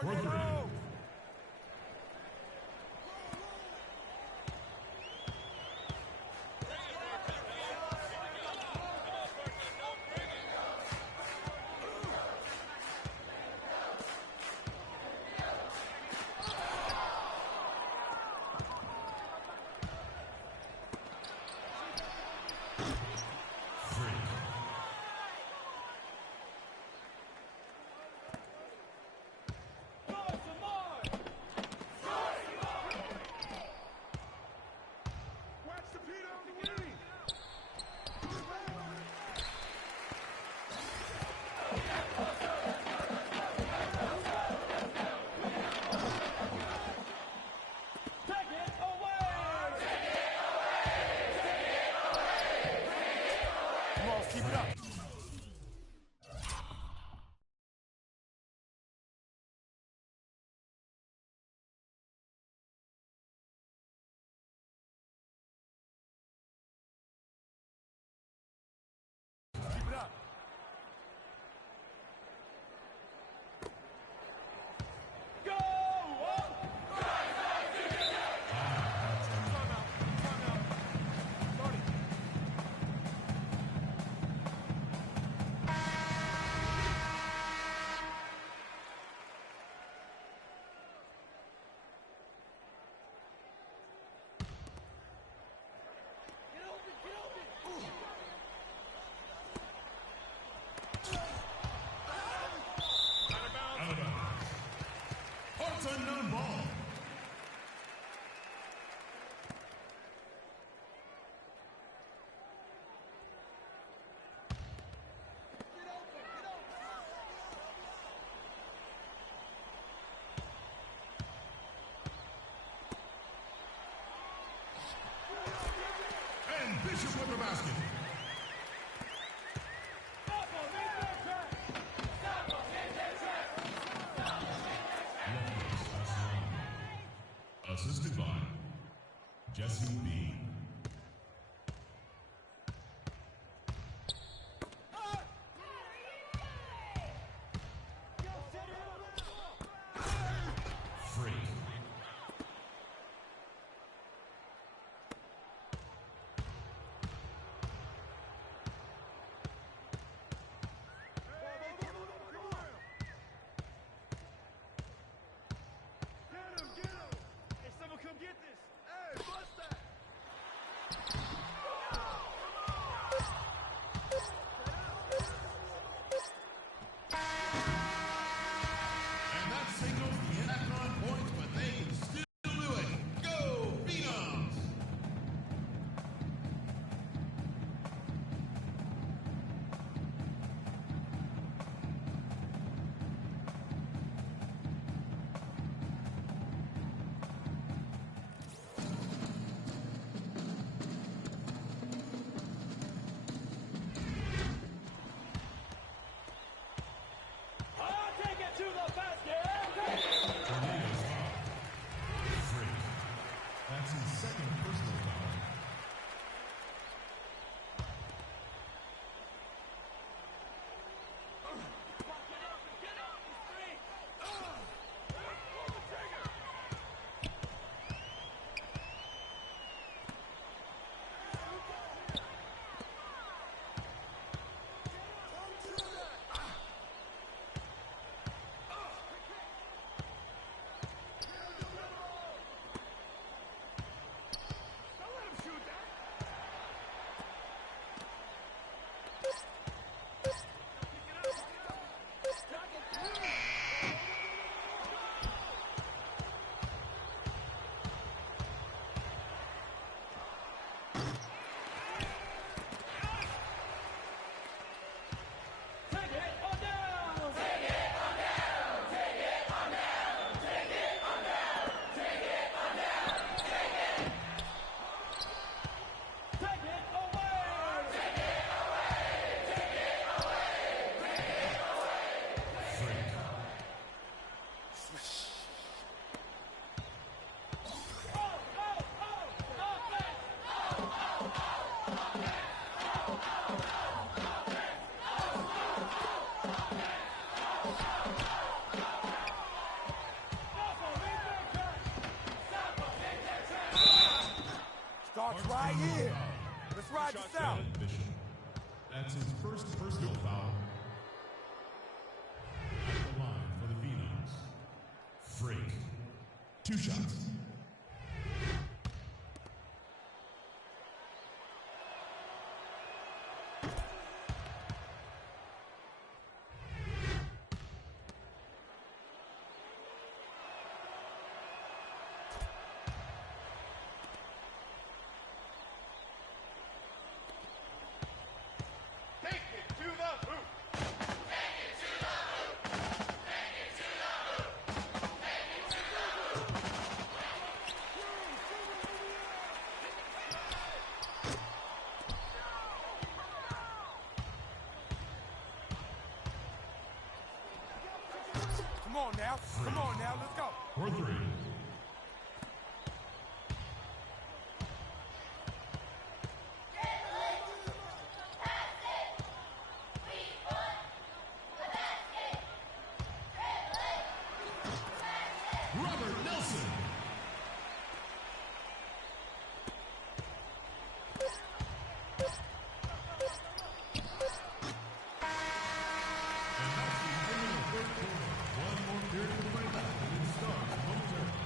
Tornado! Keep it up. Keep it up. Go! Unknown ball. And Bishop with the basket. Assisted by Jesse B. Free. That's his first personal foul. At the line for the Phenoms. Freak. 2 shots. Take it to the hoop. Come on now. Come on now. Let's go. For 3. Robert Nelson. And that's the end of the third quarter. One more period to play left, and it starts momentarily.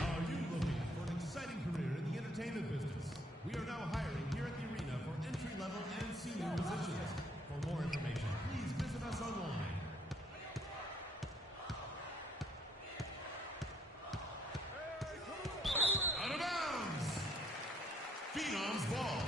Are you looking for an exciting career in the entertainment business? We are now hiring here at the arena for entry-level and senior positions. For more information, please visit us online. Out of bounds! Phenoms ball.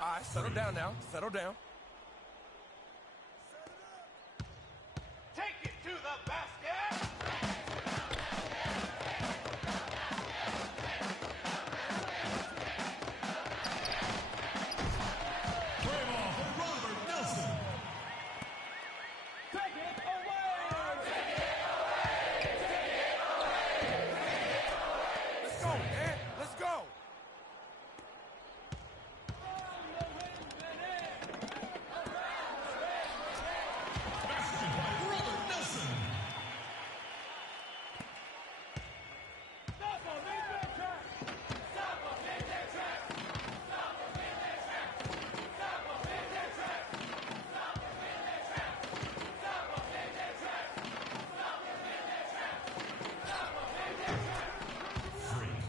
All right, settle down now. Settle down. Take it to the basket. Play ball for Robert Nelson. Take it away. Let's go, man. Let's go. Basket by Robert Nelson. Freak.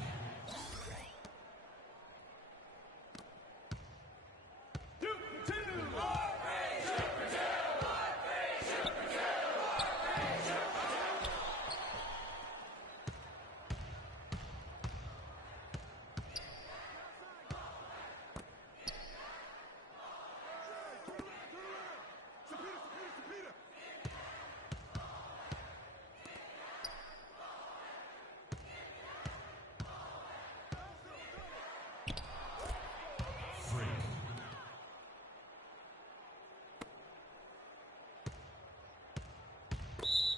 Freak.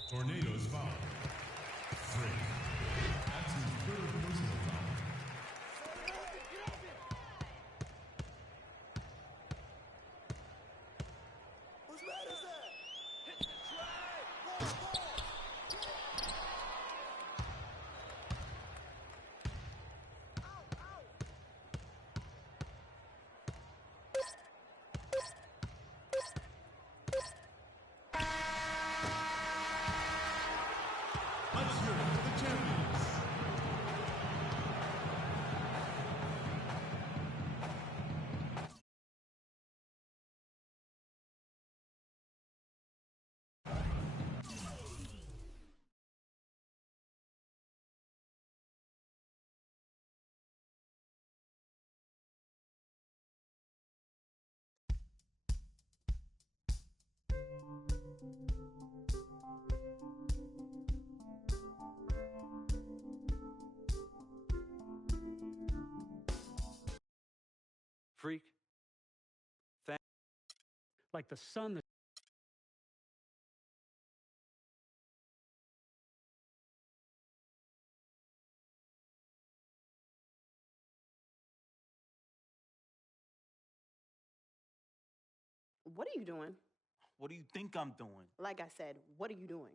Tornadoes foul. Freak. That's his third personal foul. Whose man is that? Hit the Let's hear it for the champions. Freak. Like the sun What are you doing? What do you think I'm doing? Like I said, what are you doing?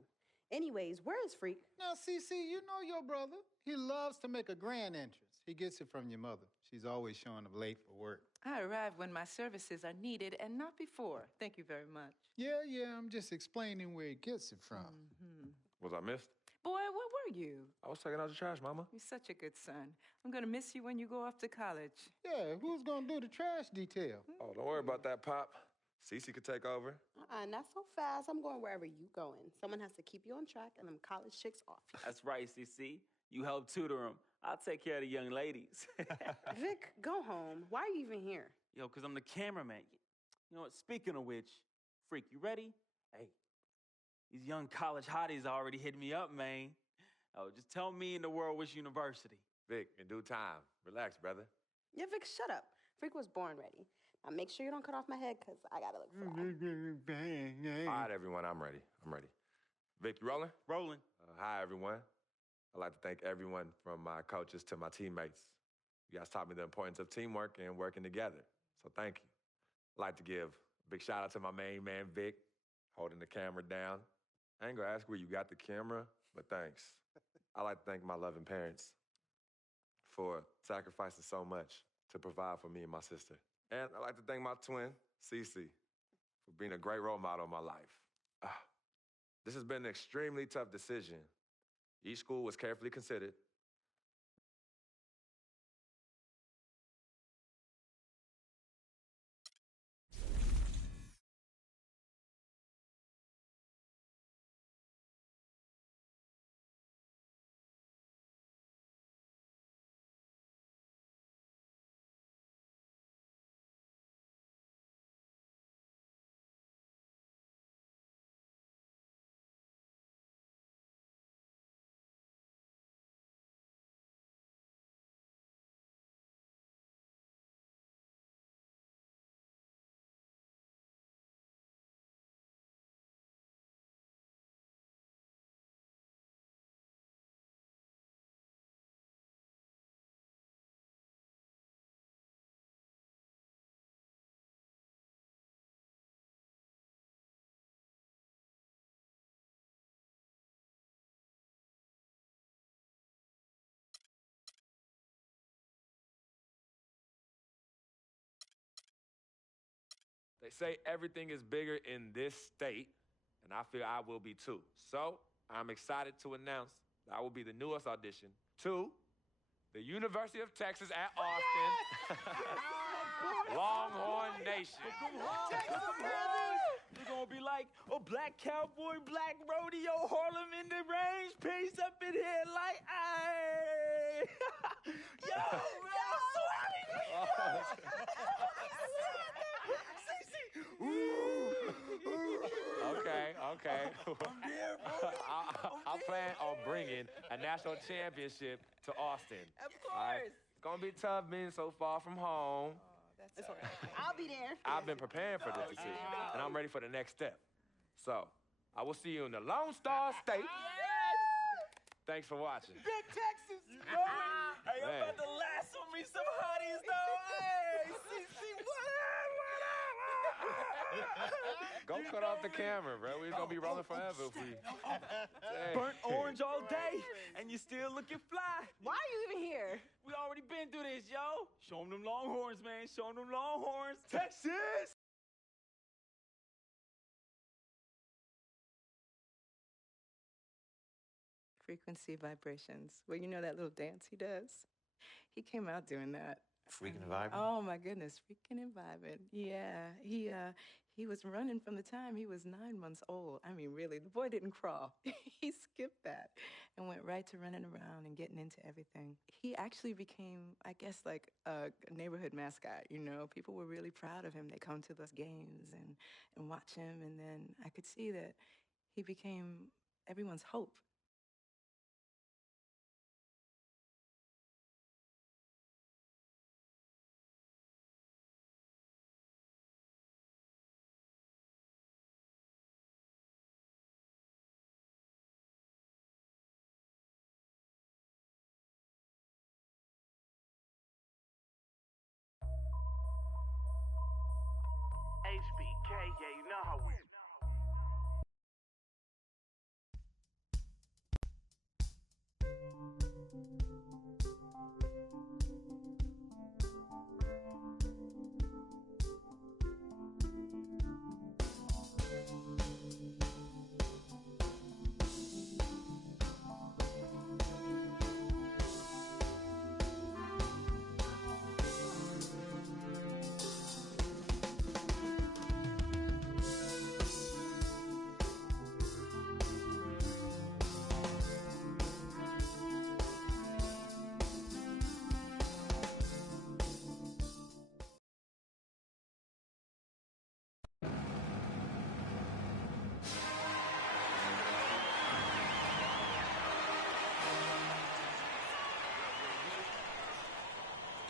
Anyways, where is Freak? Now, CC, you know your brother. He loves to make a grand entrance. He gets it from your mother. She's always showing up late for work. I arrive when my services are needed and not before. Thank you very much. Yeah, I'm just explaining where he gets it from. Was I missed? Boy, where were you? I was taking out the trash, Mama. You're such a good son. I'm going to miss you when you go off to college. Yeah, who's gonna do the trash detail? Oh, don't worry about that, Pop. Cece could take over. Not so fast. I'm going wherever you going. Someone has to keep you on track and them college chicks off. That's right, CC. You help tutor them. I'll take care of the young ladies. Vic, go home. Why are you even here? Yo, because I'm the cameraman. You know what? Speaking of which, Freak, you ready? Hey, these young college hotties already hit me up, man. Oh, just tell me in the world which university. Vic, in due time. Relax, brother. Yeah, Vic, shut up. Freak was born ready. Now make sure you don't cut off my head, because I gotta look fly. All right, everyone, I'm ready. Vic, you rolling? Rolling. Hi, everyone. I'd like to thank everyone from my coaches to my teammates. You guys taught me the importance of teamwork and working together, so thank you. I'd like to give a big shout out to my main man, Vic, holding the camera down. I ain't gonna ask where you got the camera, but thanks. I'd like to thank my loving parents for sacrificing so much to provide for me and my sister. And I'd like to thank my twin, Cece, for being a great role model in my life. This has been an extremely tough decision. Each school was carefully considered. They say everything is bigger in this state, and I feel I will be too. So I'm excited to announce that I will be the newest audition to the University of Texas at Austin. Longhorn Nation. We're gonna be like a black cowboy, black rodeo, Harlem in the range, peace up in here like, ayy. Yo, man, I'm so happy. Okay. I plan on bringing a national championship to Austin. Of course. All right? It's gonna be tough being so far from home. It's okay. I'll be there. I've been preparing for this decision, and I'm ready for the next step. So, I will see you in the Lone Star State. Thanks for watching. Big Texas, you know it. Hey, I'm about to lasso me some hotties, though. Hey, CC, what up? Go cut off the camera, bro. We're gonna be rolling forever if we. Burnt orange all day, and you still looking fly. Why are you even here? We already been through this, yo. Show them Longhorns, man. Show them Longhorns. Texas! Frequency vibrations. Well, you know that little dance he does? He came out doing that. Freaking vibing? Oh my goodness, freaking and vibing. Yeah, he was running from the time he was 9 months old. I mean, really, the boy didn't crawl. He skipped that and went right to running around and getting into everything. He actually became, I guess, like a neighborhood mascot, you know? People were really proud of him. They come to those games and watch him, and then I could see that he became everyone's hope. HBK,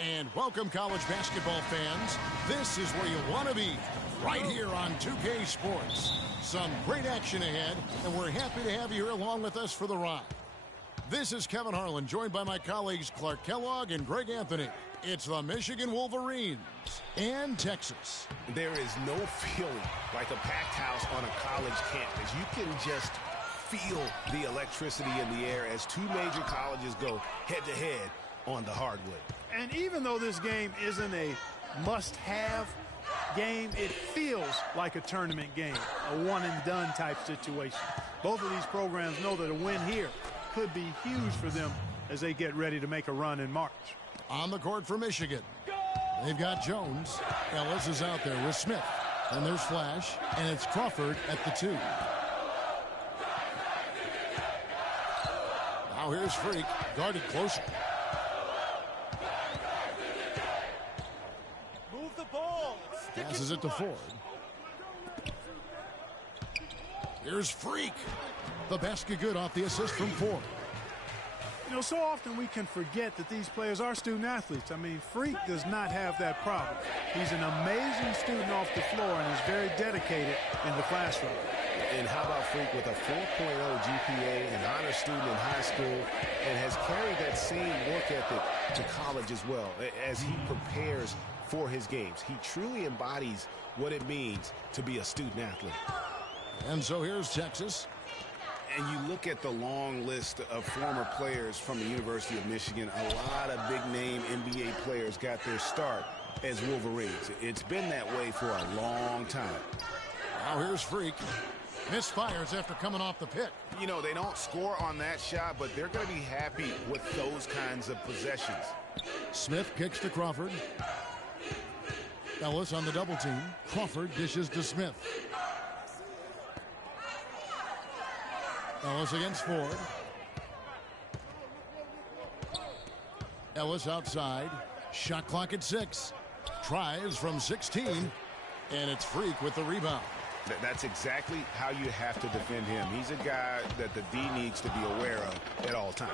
And welcome, college basketball fans. This is where you want to be, right here on 2K Sports. Some great action ahead, and we're happy to have you here along with us for the ride. This is Kevin Harlan, joined by my colleagues Clark Kellogg and Greg Anthony. It's the Michigan Wolverines and Texas. There is no feeling like a packed house on a college campus. You can just feel the electricity in the air as two major colleges go head-to-head on the hardwood. And even though this game isn't a must-have game, it feels like a tournament game, a one-and-done type situation. Both of these programs know that a win here could be huge for them as they get ready to make a run in March. On the court for Michigan, they've got Jones. Ellis is out there with Smith. And there's Flash, and it's Crawford at the 2. Now here's Freak, guarded closer. Move the ball. Passes it to Ford. Here's Freak. The basket good off the assist from Ford. You know, so often we can forget that these players are student athletes. I mean, Freak does not have that problem. He's an amazing student off the floor and is very dedicated in the classroom. And how about Freak with a 4.0 GPA, an honor student in high school, and has carried that same work ethic to college as well as he prepares for his games. He truly embodies what it means to be a student athlete. And so here's Texas. And you look at the long list of former players from the University of Michigan, a lot of big-name NBA players got their start as Wolverines. It's been that way for a long time. Now here's Freak. Misfires after coming off the pick. You know, they don't score on that shot, but they're going to be happy with those kinds of possessions. Smith kicks to Crawford. Ellis on the double team. Crawford dishes to Smith. Ellis against Ford. Ellis outside. Shot clock at 6. Tries from 16. And it's Freak with the rebound. That's exactly how you have to defend him. He's a guy that the D needs to be aware of at all times.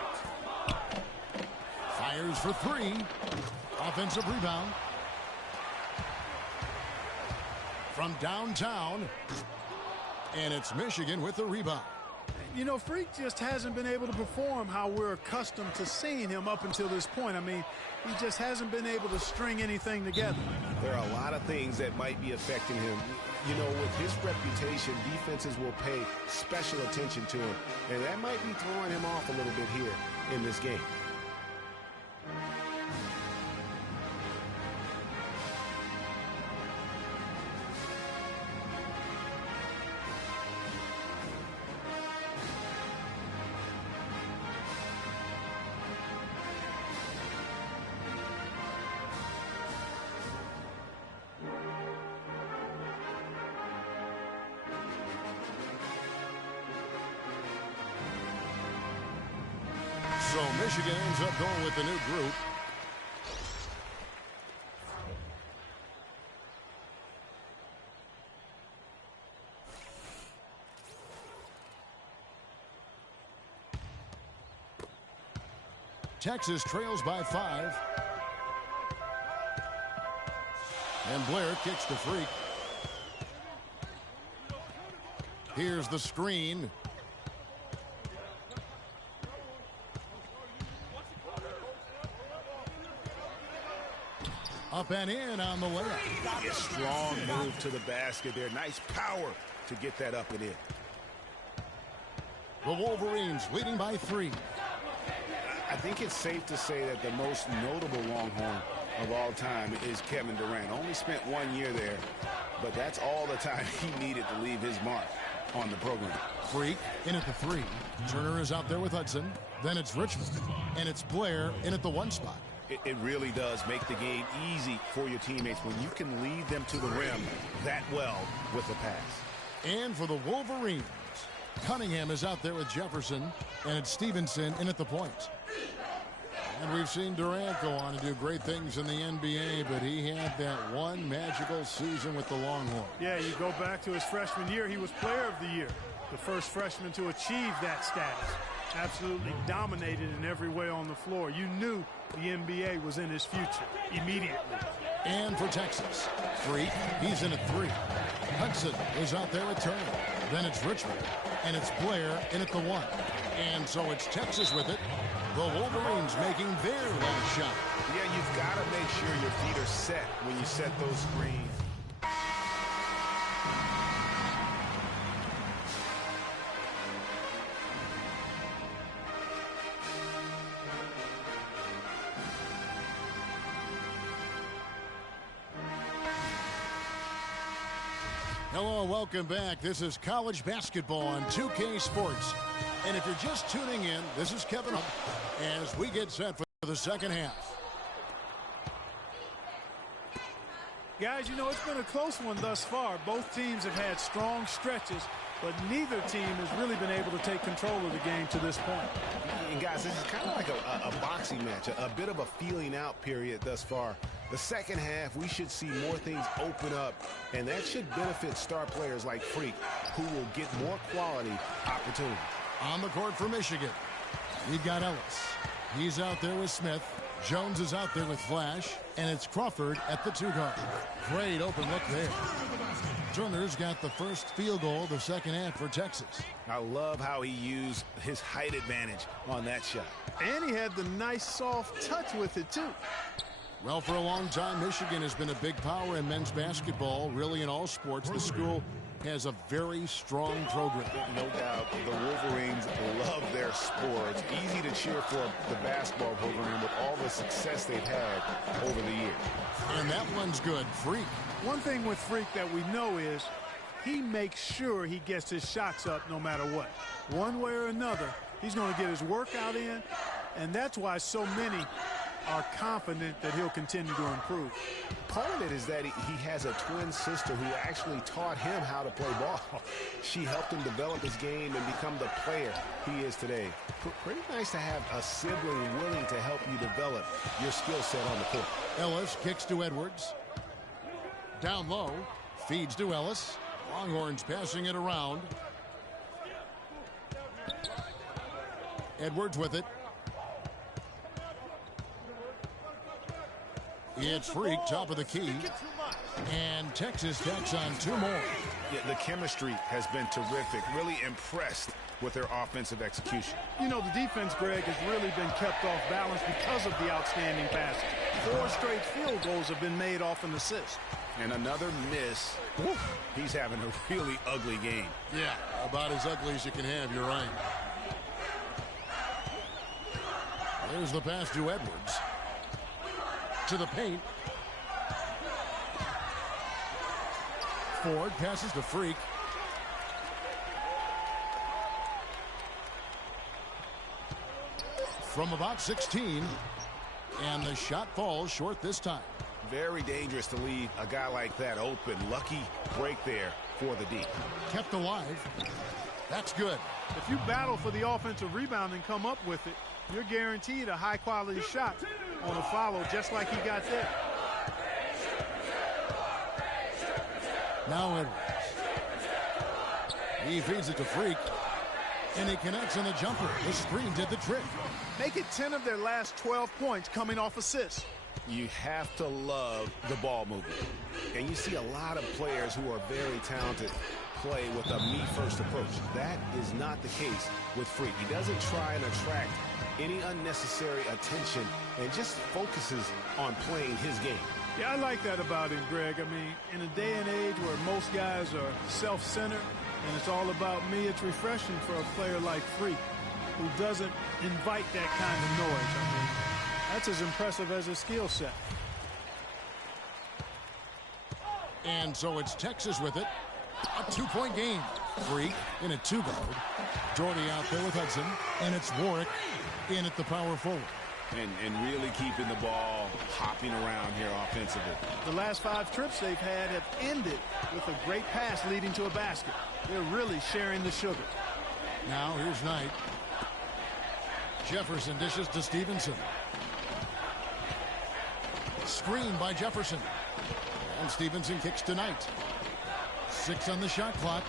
Fires for 3. Offensive rebound. From downtown. And it's Michigan with the rebound. You know, Freak just hasn't been able to perform how we're accustomed to seeing him up until this point. I mean, he just hasn't been able to string anything together. There are a lot of things that might be affecting him. You know, with his reputation, defenses will pay special attention to him, and that might be throwing him off a little bit here in this game. So Michigan ends up going with the new group. Texas trails by 5. And Blair kicks to Freak. Here's the screen. Up and in on the layup. A strong move to the basket there. Nice power to get that up and in. The Wolverines leading by 3. I think it's safe to say that the most notable Longhorn of all time is Kevin Durant. Only spent 1 year there, but that's all the time he needed to leave his mark on the program. Freak in at the 3. Turner is out there with Hudson. Then it's Richmond. And it's Blair in at the 1 spot. It really does make the game easy for your teammates when you can lead them to the rim that well with the pass. And for the Wolverines, Cunningham is out there with Jefferson, and it's Stevenson in at the point. And we've seen Durant go on to do great things in the NBA, but he had that one magical season with the Longhorns. Yeah, you go back to his freshman year, he was player of the year, the first freshman to achieve that status. Absolutely dominated in every way on the floor. You knew the NBA was in his future immediately. And for Texas, Freak, he's in at 3. Hudson is out there at Turner. Then it's Richmond, and it's Blair in at the 1. And so it's Texas with it. The Wolverines making their last shot. Yeah, you've got to make sure your feet are set when you set those screens. Hello, welcome back. This is college basketball on 2K Sports. And if you're just tuning in, this is Kevin as we get set for the second half. Guys, you know, it's been a close one thus far. Both teams have had strong stretches, but neither team has really been able to take control of the game to this point. And guys, this is kind of like a boxing match, a bit of a feeling out period thus far. The second half, we should see more things open up, and that should benefit star players like Freak, who will get more quality opportunities. On the court for Michigan, we've got Ellis. He's out there with Smith. Jones is out there with Flash, and it's Crawford at the 2 guard. Great open look there. Turner's got the first field goal of the second half for Texas. I love how he used his height advantage on that shot. And he had the nice soft touch with it, too. Well, for a long time, Michigan has been a big power in men's basketball, really in all sports. The school has a very strong program. No doubt, the Wolverines love their sports. Easy to cheer for the basketball program with all the success they've had over the years. And that one's good. Freak. One thing with Freak that we know is he makes sure he gets his shots up no matter what. One way or another, he's going to get his workout in, and that's why so many are confident that he'll continue to improve. Part of it is that he has a twin sister who actually taught him how to play ball. She helped him develop his game and become the player he is today. Pretty nice to have a sibling willing to help you develop your skill set on the court. Ellis kicks to Edwards. Down low, feeds to Ellis. Longhorns passing it around. Edwards with it. It's Freak, top of the key. And Texas tacks on 2 more. Yeah, the chemistry has been terrific. Really impressed with their offensive execution. You know, the defense, Greg, has really been kept off balance because of the outstanding passing. 4 straight field goals have been made off an assist. And another miss. Woo, he's having a really ugly game. Yeah, about as ugly as you can have, you're right. There's the pass to Edwards. To the paint. Ford passes to Freak. From about 16. And the shot falls short this time. Very dangerous to leave a guy like that open. Lucky break there for the D. Kept alive. That's good. If you battle for the offensive rebound and come up with it, you're guaranteed a high-quality shot on a follow just like he got there. Now Edwards. He feeds it to Freak. And he connects on the jumper. The screen did the trick. Make it 10 of their last 12 points coming off assists. You have to love the ball movement. And you see a lot of players who are very talented play with a me-first approach. That is not the case with Freak. He doesn't try and attract any unnecessary attention and just focuses on playing his game. Yeah, I like that about him, Greg. I mean, in a day and age where most guys are self-centered and it's all about me, it's refreshing for a player like Freak who doesn't invite that kind of noise. I mean, that's as impressive as his skill set. And so it's Texas with it. A 2-point game. Freak in a 2-guard. Doherty out there with Hudson. And it's Warwick in at the power forward. And really keeping the ball hopping around here offensively. The last 5 trips they've had have ended with a great pass leading to a basket. They're really sharing the sugar. Now here's Knight. Jefferson dishes to Stevenson. Screen by Jefferson. And Stevenson kicks to Knight. 6 on the shot clock.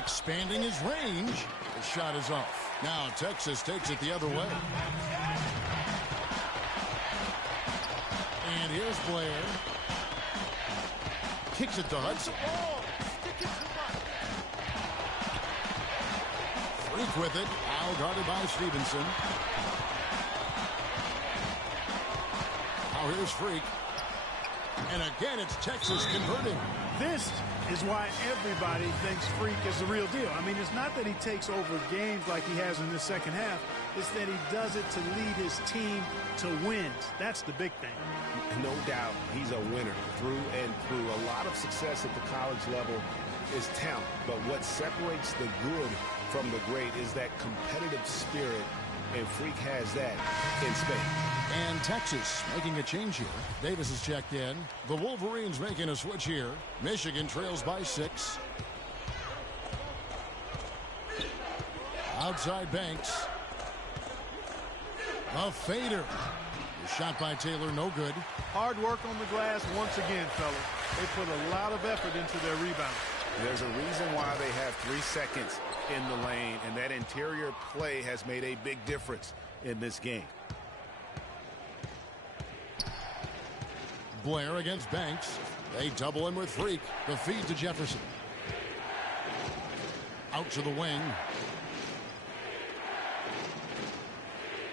expanding his range. The shot is off. Now Texas takes it the other way. And here's Blair. Kicks it to Hudson. Freak with it. Now guarded by Stevenson. Now here's Freak. And again, it's Texas converting. This is why everybody thinks Freak is the real deal. I mean, it's not that he takes over games like he has in the second half. It's that he does it to lead his team to wins. That's the big thing. No doubt he's a winner through and through. A lot of success at the college level is talent. But what separates the good from the great is that competitive spirit. And Freak has that in spades. And Texas making a change here. Davis is checked in. The Wolverines making a switch here. Michigan trails by 6. Outside Banks. A fader. The shot by Taylor, no good. Hard work on the glass once again, fellas. They put a lot of effort into their rebound. There's a reason why they have 3 seconds in the lane, and that interior play has made a big difference in this game. Blair against Banks. They double him with Freak. The feed to Jefferson. Out to the wing.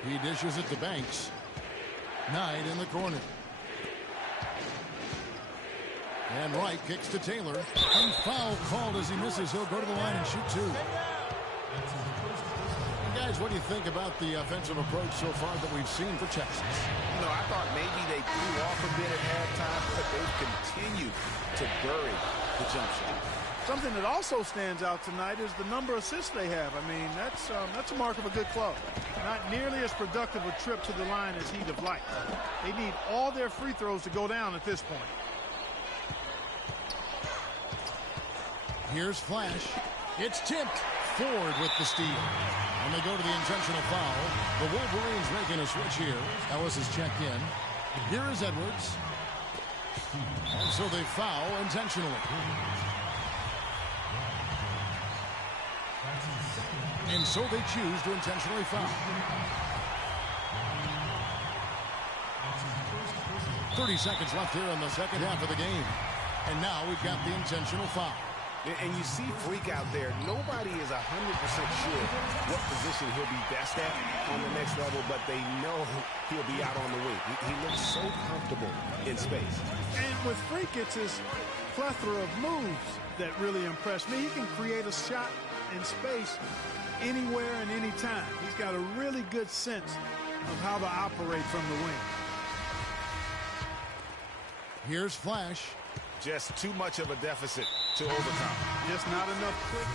He dishes it to Banks. Knight in the corner. And Wright kicks to Taylor. And foul called as he misses. He'll go to the line and shoot 2. And guys, what do you think about the offensive approach so far that we've seen for Texas? You know, I thought maybe they threw off a bit at halftime, but they've continued to bury the jump shot. Something that also stands out tonight is the number of assists they have. I mean, that's a mark of a good club. Not nearly as productive a trip to the line as he'd have liked. They need all their free throws to go down at this point. Here's Flash. It's tipped. Ford with the steal. And they go to the intentional foul. The Wolverines making a switch here. Ellis is checked in. Here is Edwards. And so they foul intentionally. And so they choose to intentionally foul. 30 seconds left here in the second half of the game. And now we've got the intentional foul. And you see Freak out there. Nobody is 100% sure what position he'll be best at on the next level, but they know he'll be out on the wing. He looks so comfortable in space. And with Freak, it's his plethora of moves that really impress me. He can create a shot in space anywhere and anytime. He's got a really good sense of how to operate from the wing. Here's Flash. Just too much of a deficit to overcome. Just not enough quick.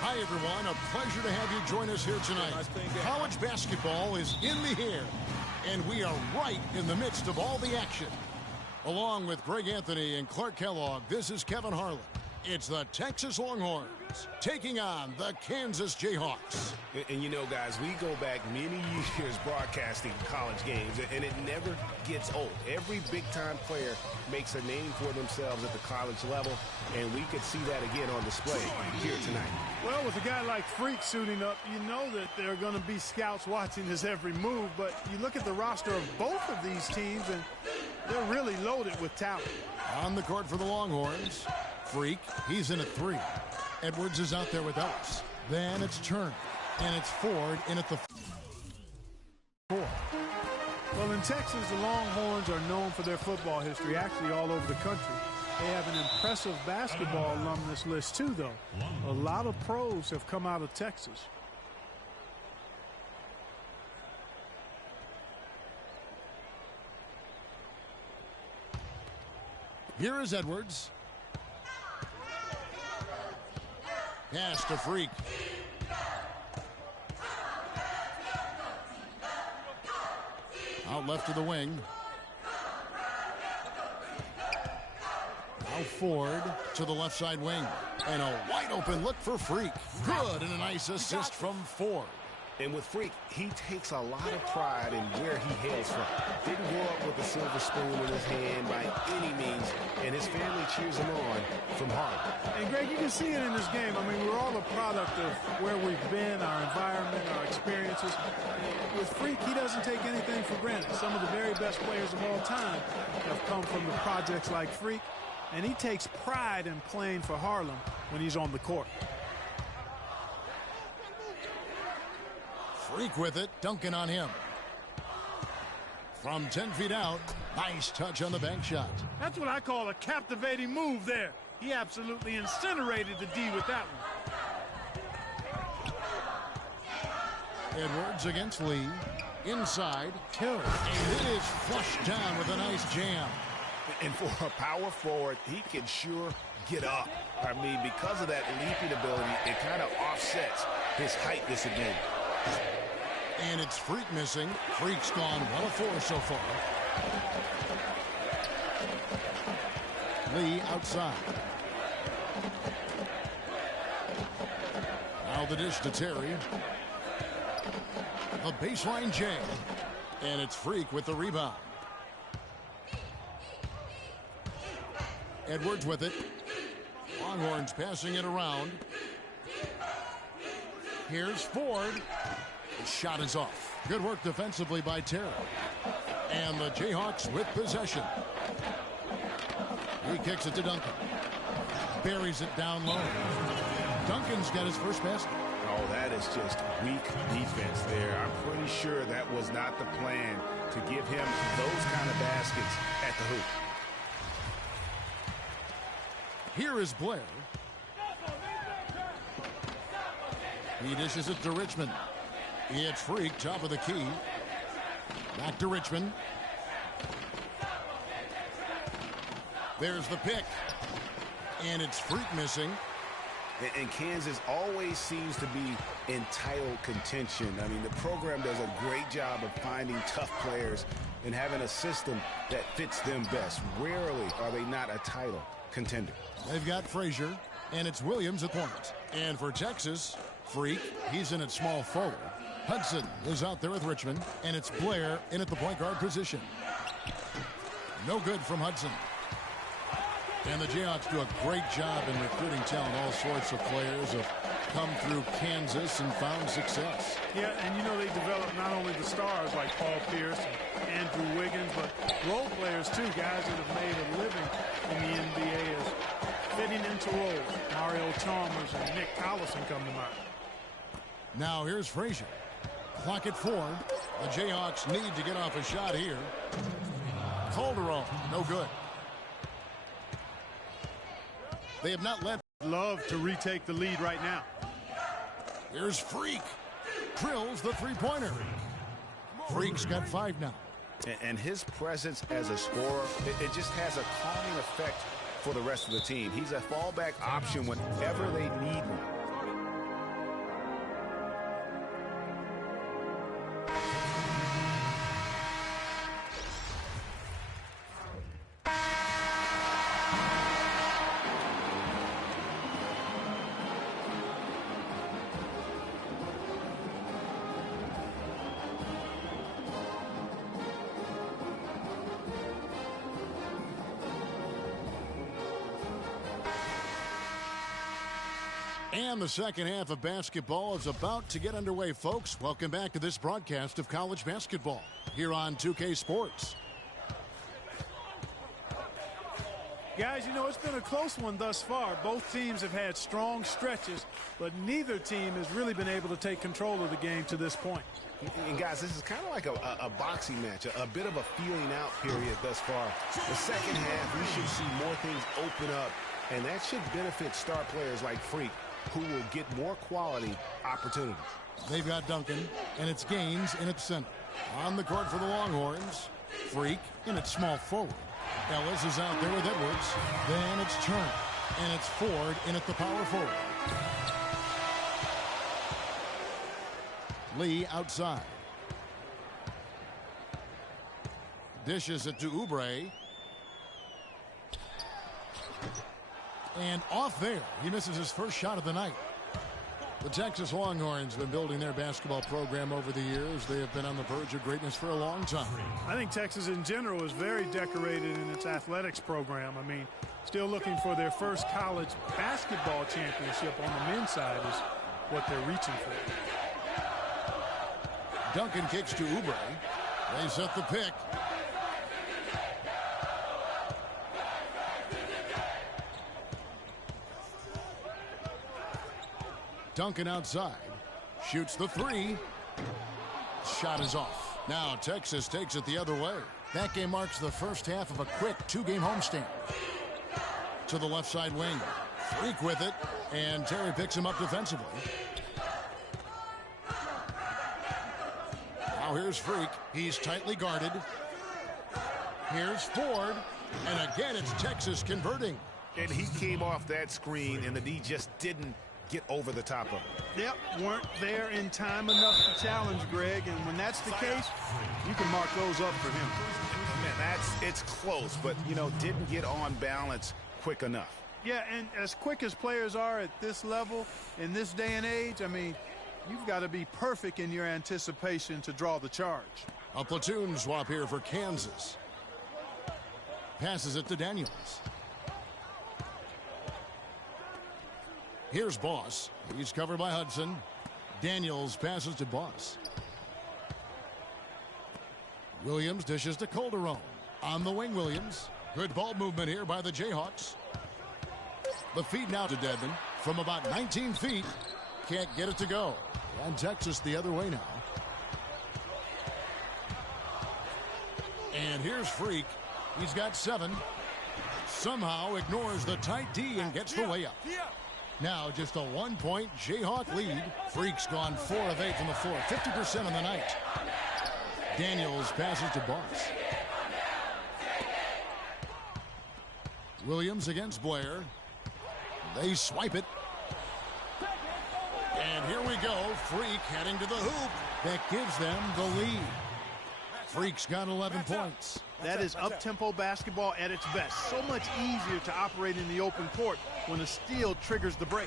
Hi, everyone. A pleasure to have you join us here tonight. College basketball is in the air, and we are right in the midst of all the action. Along with Greg Anthony and Clark Kellogg, this is Kevin Harlan. It's the Texas Longhorns taking on the Kansas Jayhawks. And you know, guys, we go back many years broadcasting college games, and it never gets old. Every big-time player makes a name for themselves at the college level, and we could see that again on display here tonight. Well, with a guy like Freak suiting up, you know that there are going to be scouts watching his every move, but you look at the roster of both of these teams, and they're really loaded with talent. On the court for the Longhorns, Freak, he's in at 3. Edwards is out there with Ellis. Then it's Turner, and it's Ford in at the 4. Well, in Texas, the Longhorns are known for their football history, actually all over the country. They have an impressive basketball alumnus list, too, though. A lot of pros have come out of Texas. Here is Edwards. Pass to Freak. Out left to the wing. Now Ford to the left side wing. And a wide open look for Freak. Good, and a nice assist from Ford. And with Freak, he takes a lot of pride in where he hails from. Didn't grow up with a silver spoon in his hand by any means, and his family cheers him on from Harlem. And Greg, you can see it in this game. I mean, we're all a product of where we've been, our environment, our experiences. With Freak, he doesn't take anything for granted. Some of the very best players of all time have come from the projects like Freak, and he takes pride in playing for Harlem when he's on the court. Freak with it, dunking on him. From 10 feet out, nice touch on the bank shot. That's what I call a captivating move there. He absolutely incinerated the D with that one. Edwards against Lee. Inside, Terry. And it is flushed down with a nice jam. And for a power forward, he can sure get up. I mean, because of that leaping ability, it kind of offsets his height disadvantage. And it's Freak missing. Freak's gone 1 of 4 so far. Lee outside. Now the dish to Terry. A baseline jam. And it's Freak with the rebound. Edwards with it. Longhorns passing it around. Here's Ford. The shot is off. Good work defensively by Terry. And the Jayhawks with possession. He kicks it to Duncan. Buries it down low. Duncan's got his first basket. Oh, that is just weak defense there. I'm pretty sure that was not the plan to give him those kind of baskets at the hoop. Here is Blair. He dishes it to Richmond. It's Freak, top of the key. Back to Richmond. There's the pick. And it's Freak missing. And Kansas always seems to be in title contention. I mean, the program does a great job of finding tough players and having a system that fits them best. Rarely are they not a title contender. They've got Frazier, and it's Williams at point. And for Texas, Freak, he's in at small forward. Hudson is out there with Richmond, and it's Blair in at the point guard position. No good from Hudson. And the Jayhawks do a great job in recruiting talent. All sorts of players have come through Kansas and found success. Yeah, and you know they develop not only the stars like Paul Pierce and Andrew Wiggins, but role players too, guys that have made a living in the NBA as fitting into roles. Mario Chalmers and Nick Collison come to mind. Now here's Frazier. Clock at 4. The Jayhawks need to get off a shot here. Calderon, no good. They have not let. Love to retake the lead right now. Here's Freak. Drills the three-pointer. Freak's got 5 now. And his presence as a scorer, it just has a calming effect for the rest of the team. He's a fallback option whenever they need one. And the second half of basketball is about to get underway, folks. Welcome back to this broadcast of college basketball here on 2K Sports. Guys, you know, it's been a close one thus far. Both teams have had strong stretches, but neither team has really been able to take control of the game to this point. And guys, this is kind of like a boxing match, a bit of a feeling out period thus far. The second half, we should see more things open up, and that should benefit star players like Freak, who will get more quality opportunities. They've got Duncan, and it's Gaines in its center. On the court for the Longhorns, Freak in its small forward. Ellis is out there with Edwards. Then it's Turner, and it's Ford in at the power forward. Lee outside. Dishes it to Oubre. And off there. He misses his first shot of the night. The Texas Longhorns have been building their basketball program over the years. They have been on the verge of greatness for a long time. I think Texas in general is very decorated in its athletics program. I mean, still looking for their first college basketball championship on the men's side is what they're reaching for. Duncan kicks to Oubre. They set the pick. Duncan outside. Shoots the three. Shot is off. Now Texas takes it the other way. That game marks the first half of a quick two-game homestand. To the left side wing. Freak with it. And Terry picks him up defensively. Now here's Freak. He's tightly guarded. Here's Ford. And again, it's Texas converting. And he came off that screen, and the D just didn't get over the top of it. Yep, weren't there in time enough to challenge Greg, and when that's the case, you can mark those up for him. Man, it's close, but, you know, didn't get on balance quick enough. Yeah, and as quick as players are at this level, in this day and age, I mean, you've got to be perfect in your anticipation to draw the charge. A platoon swap here for Kansas. Passes it to Daniels. Here's Boss. He's covered by Hudson. Daniels passes to Boss. Williams dishes to Calderon. On the wing, Williams. Good ball movement here by the Jayhawks. The feed now to Dedmon from about 19 feet. Can't get it to go. And Texas the other way now. And here's Freak. He's got 7. Somehow ignores the tight D and gets the way up. Now just a 1-point Jayhawk lead. Freak's gone 4 of 8 from the floor. 50% on the night. Daniels passes to Boss. Williams against Blair. They swipe it. And here we go. Freak heading to the hoop. That gives them the lead. Freak's got 11 points. That is up-tempo basketball at its best. So much easier to operate in the open court when a steal triggers the break.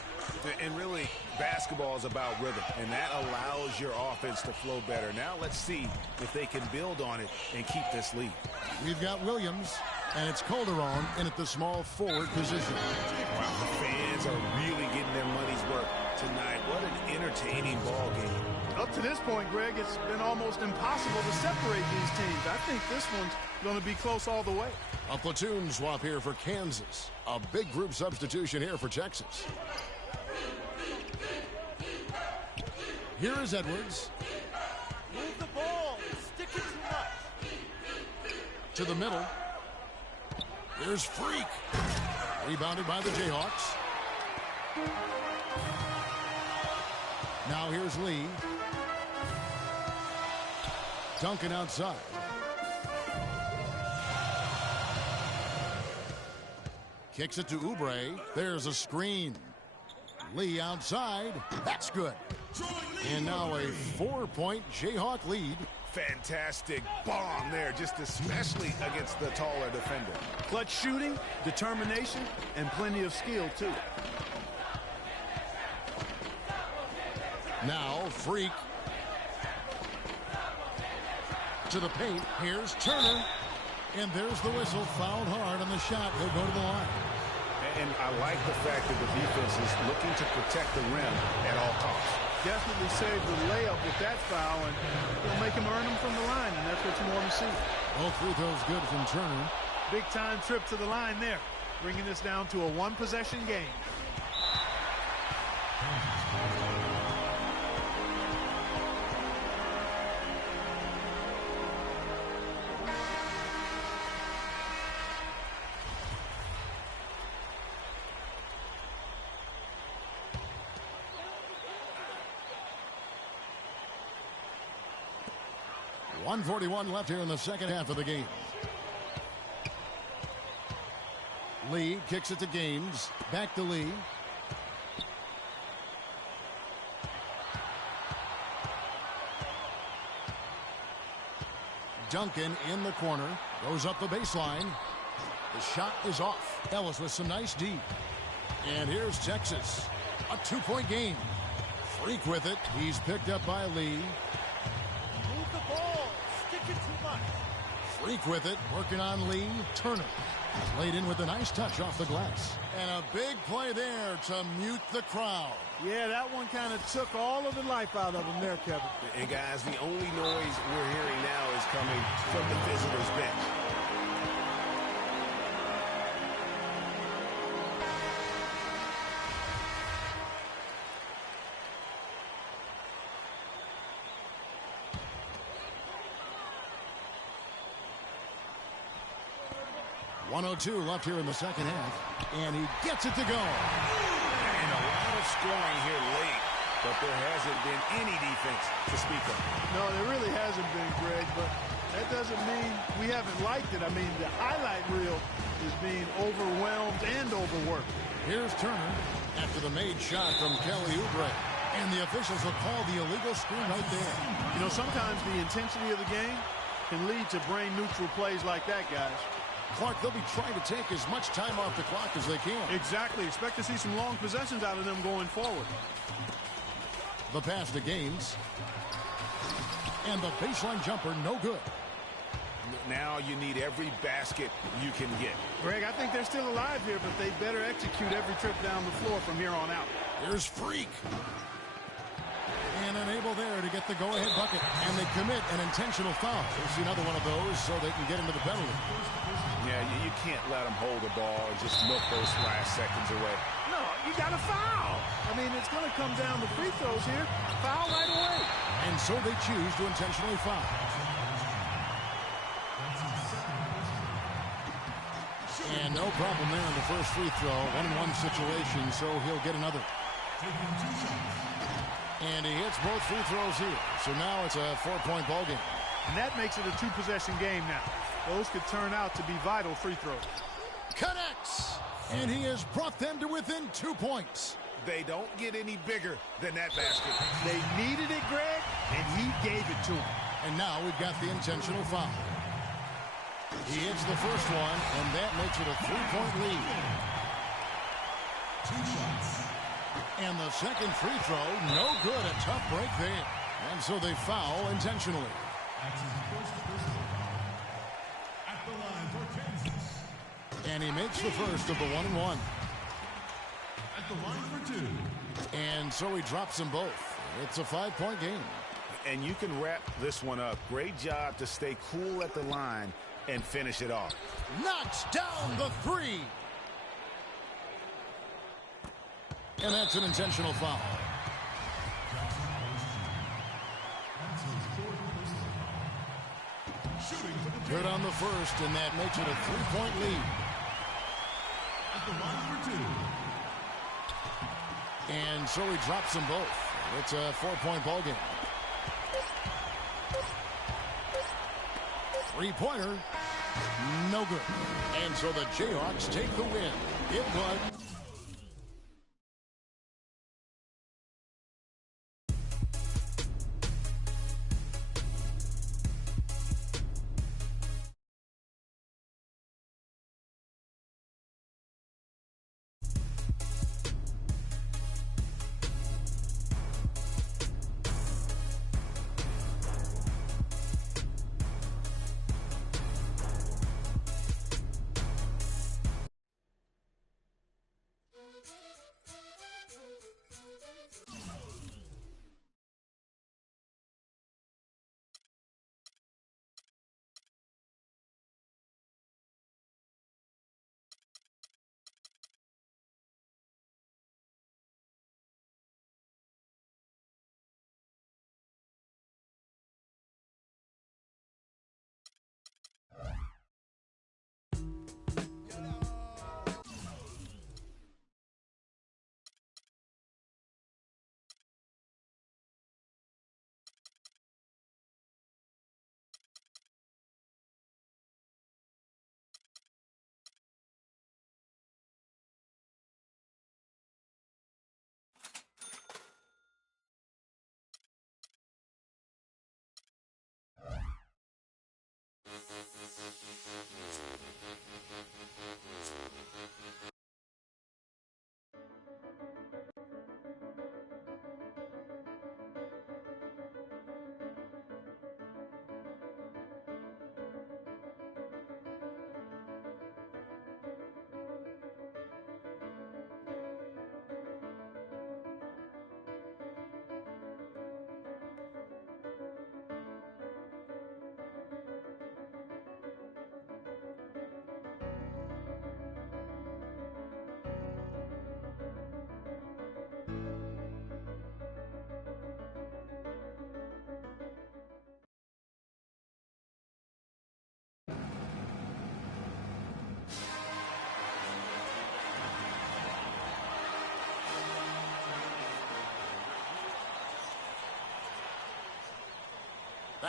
And really, basketball is about rhythm, and that allows your offense to flow better. Now let's see if they can build on it and keep this lead. We've got Williams, and it's Calderon in at the small forward position. Wow, the fans are really getting their money's worth tonight. What an entertaining ball game. Up to this point, Greg, it's been almost impossible to separate these teams. I think this one's going to be close all the way. A platoon swap here for Kansas. A big group substitution here for Texas. Here is Edwards. Move the ball. Stick it too much. To the middle. Here's Freak. Rebounded by the Jayhawks. Now here's Lee. Duncan outside. Kicks it to Oubre. There's a screen. Lee outside. That's good. And now a 4-point Jayhawk lead. Fantastic bomb there, just especially against the taller defender. Clutch shooting, determination, and plenty of skill, too. Now Freak. To the paint. Here's Turner. And there's the whistle. Fouled hard on the shot. He'll go to the line. And I like the fact that the defense is looking to protect the rim at all costs. Definitely saved the layup with that foul, and he'll make him earn them from the line, and that's what you want to see. Both free throws good from Turner. Big-time trip to the line there, bringing this down to a one-possession game. .141 left here in the second half of the game. Lee kicks it to Gaines. Back to Lee. Duncan in the corner. Goes up the baseline. The shot is off. Ellis with some nice D. And here's Texas. A two-point game. Freak with it. He's picked up by Lee. Move the ball. Stick it too much. Freak with it. Working on Lee. Turner. Laid in with a nice touch off the glass. And a big play there to mute the crowd. Yeah, that one kind of took all of the life out of him there, Kevin. And guys, the only noise we're hearing now is coming from the visitors' bench. .102 left here in the second half. And he gets it to go. And a lot of scoring here late, but there hasn't been any defense to speak of. No, there really hasn't been, Greg, but that doesn't mean we haven't liked it. I mean, the highlight reel is being overwhelmed and overworked. Here's Turner after the made shot from Kelly Oubre. And the officials will call the illegal screen right there. You know, sometimes the intensity of the game can lead to brain-neutral plays like that, guys. Clark, they'll be trying to take as much time off the clock as they can. Exactly. Expect to see some long possessions out of them going forward. The pass to Gaines. And the baseline jumper, no good. Now you need every basket you can get. Greg, I think they're still alive here, but they better execute every trip down the floor from here on out. Here's Freak. And unable there to get the go-ahead bucket. And they commit an intentional foul. We'll see another one of those so they can get into the penalty. Yeah, you can't let them hold the ball and just milk those last seconds away. No, you got to foul. I mean, it's going to come down to free throws here. Foul right away. And so they choose to intentionally foul. And no problem there in the first free throw. 1-1 situation, so he'll get another. And he hits both free throws here. So now it's a 4-point ball game. And that makes it a two-possession game now. Those could turn out to be vital free throws. Connects! And he has brought them to within 2 points. They don't get any bigger than that basket. They needed it, Greg, and he gave it to them. And now we've got the intentional foul. He hits the first one, and that makes it a 3-point lead. 2 shots. And the second free throw, no good. A tough break there. And so they foul intentionally. That's his first personal foul. At the line for Kansas. And he makes the first of the 1-1. At the line for 2. And so he drops them both. It's a 5-point game. And you can wrap this one up. Great job to stay cool at the line and finish it off. Knocks down the 3. And that's an intentional foul. That's his 4th personal foul. Shooting for the Good on the first, and that makes it a 3-point lead. At the line for 2. And so he drops them both. It's a 4-point ball game. 3-pointer, no good. And so the Jayhawks take the win. It was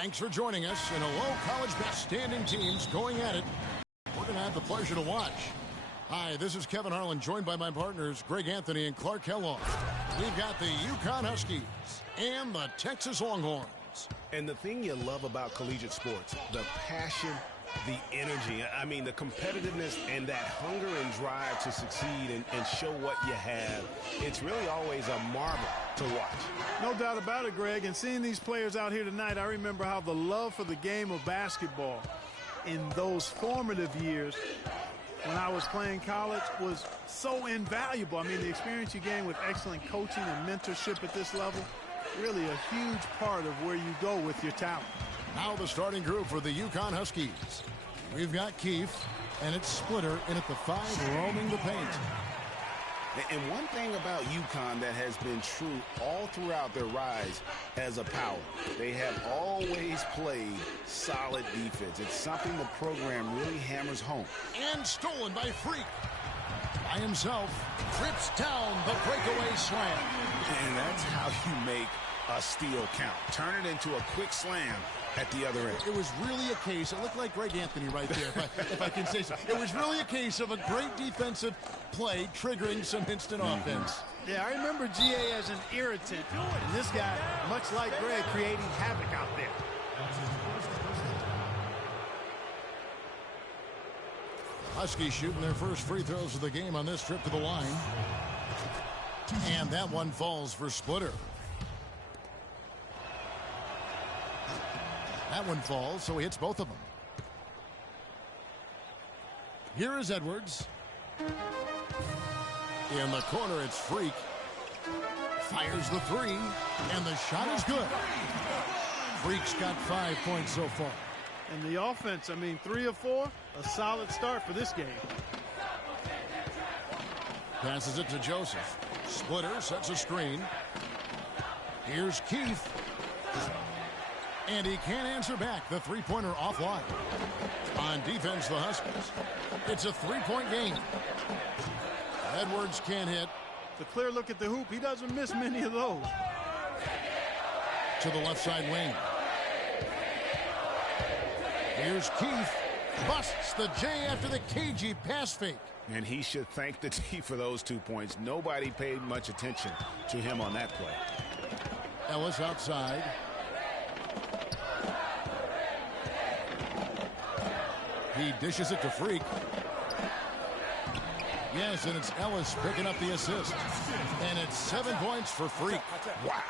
Thanks for joining us. And hello, college best standing teams going at it. We're going to have the pleasure to watch. Hi, this is Kevin Harlan, joined by my partners, Greg Anthony and Clark Kellogg. We've got the UConn Huskies and the Texas Longhorns. And the thing you love about collegiate sports, the passion, the energy, I mean, the competitiveness and that hunger and drive to succeed and show what you have, it's really always a marvel to watch. No doubt about it, Greg. And seeing these players out here tonight, I remember how the love for the game of basketball in those formative years when I was playing college was so invaluable. I mean, the experience you gain with excellent coaching and mentorship at this level, really a huge part of where you go with your talent. Now the starting group for the UConn Huskies. We've got Keefe, and it's Splitter in at the 5, roaming the paint. And one thing about UConn that has been true all throughout their rise as a power, they have always played solid defense. It's something the program really hammers home. And stolen by Freak. By himself, trips down the breakaway slam. And that's how you make a steal count. Turn it into a quick slam at the other end. It was really a case, it looked like Greg Anthony right there, if I can say so. It was really a case of a great defensive play triggering some instant offense. Yeah, I remember GA as an irritant. And this guy, much like Greg, creating havoc out there. Huskies shooting their first free throws of the game on this trip to the line. And that one falls for Splitter. That one falls, so he hits both of them. Here is Edwards. In the corner, it's Freak. Fires the 3, and the shot is good. Freak's got 5 points so far. And the offense, I mean, 3 of 4, a solid start for this game. Passes it to Joseph. Splitter sets a screen. Here's Keefe. And he can't answer back. The three-pointer offline. On defense, the Huskies. It's a 3-point game. Edwards can't hit. The clear look at the hoop. He doesn't miss many of those. To the left side wing. Here's Keefe. Busts the J after the cagey pass fake. And he should thank the T for those 2 points. Nobody paid much attention to him on that play. Ellis outside. He dishes it to Freak. Yes, and it's Ellis picking up the assist. And it's 7 points for Freak. Wow.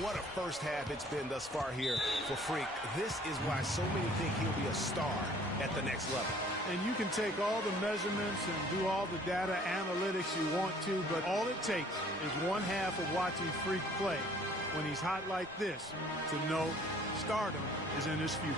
What a first half it's been thus far here for Freak. This is why so many think he'll be a star at the next level. And you can take all the measurements and do all the data analytics you want to, but all it takes is one half of watching Freak play when he's hot like this to know stardom is in his future.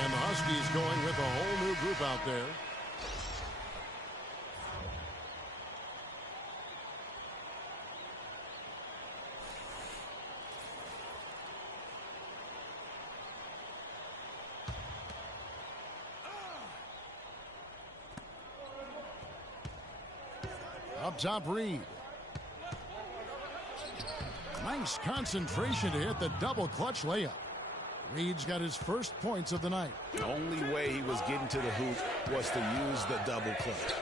And the Huskies going with a whole new group out there. Up top, Reed. Nice concentration to hit the double clutch layup. Reed's got his first points of the night. The only way he was getting to the hoop was to use the double clutch.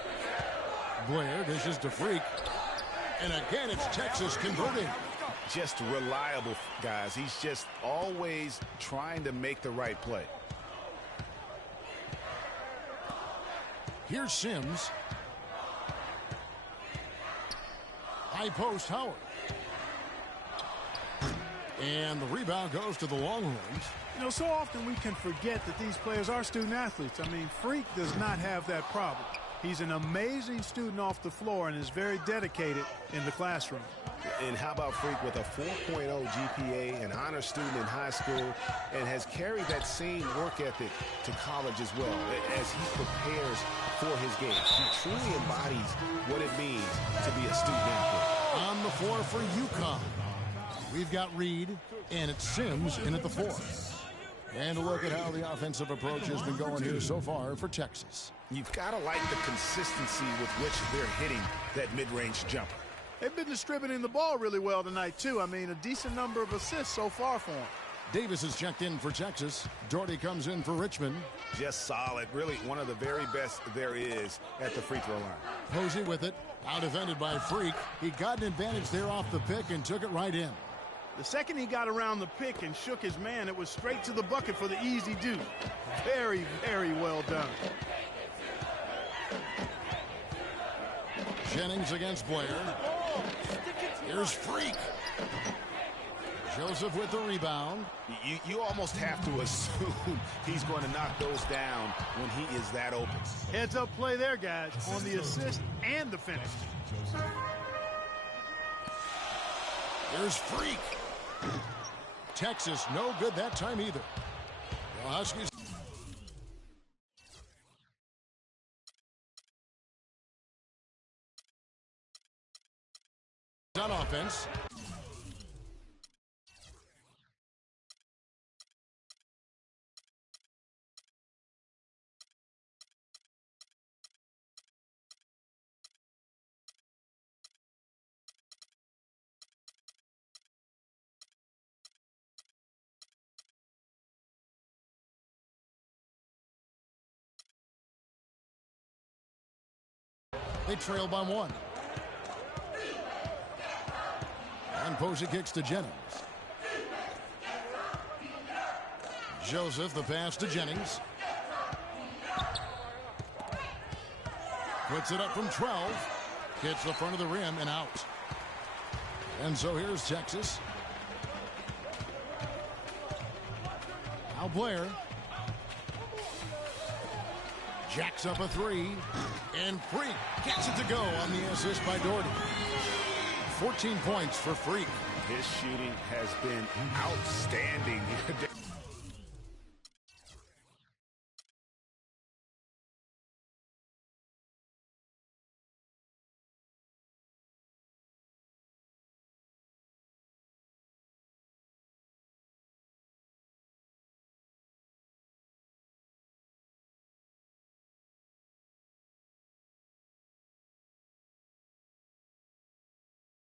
Blair dishes to Freak. And again, it's Texas converting. Just reliable, guys. He's just always trying to make the right play. Here's Sims. High post, Howard. And the rebound goes to the Longhorns. You know, so often we can forget that these players are student athletes. I mean, Freak does not have that problem. He's an amazing student off the floor and is very dedicated in the classroom. And how about Freak with a 4.0 GPA, an honor student in high school, and has carried that same work ethic to college as well as he prepares for his games. He truly embodies what it means to be a student athlete. On the floor for UConn, we've got Reed, and it's Sims in at the 4. And a look at how the offensive approach has been going here so far for Texas. You've got to like the consistency with which they're hitting that mid-range jumper. They've been distributing the ball really well tonight, too. I mean, a decent number of assists so far for them. Davis is checked in for Texas. Doherty comes in for Richmond. Just solid. Really one of the very best there is at the free throw line. Posey with it. Out defended by Freak. He got an advantage there off the pick and took it right in. The second he got around the pick and shook his man, it was straight to the bucket for the easy do. Very, very well done. Jennings against Blair. Here's Freak. Joseph with the rebound. You almost have to assume he's going to knock those down when he is that open. Heads up play there, guys, on the assist and the finish. Here's Freak. Texas no good that time either. The Huskies. On offense. They trail by 1. And Posey kicks to Jennings. Joseph, the pass to Jennings. Puts it up from 12. Hits the front of the rim and out. And so here's Texas. Now Blair. Jacks up a 3. And Freak gets it to go on the assist by Doherty. 14 points for Freak. His shooting has been outstanding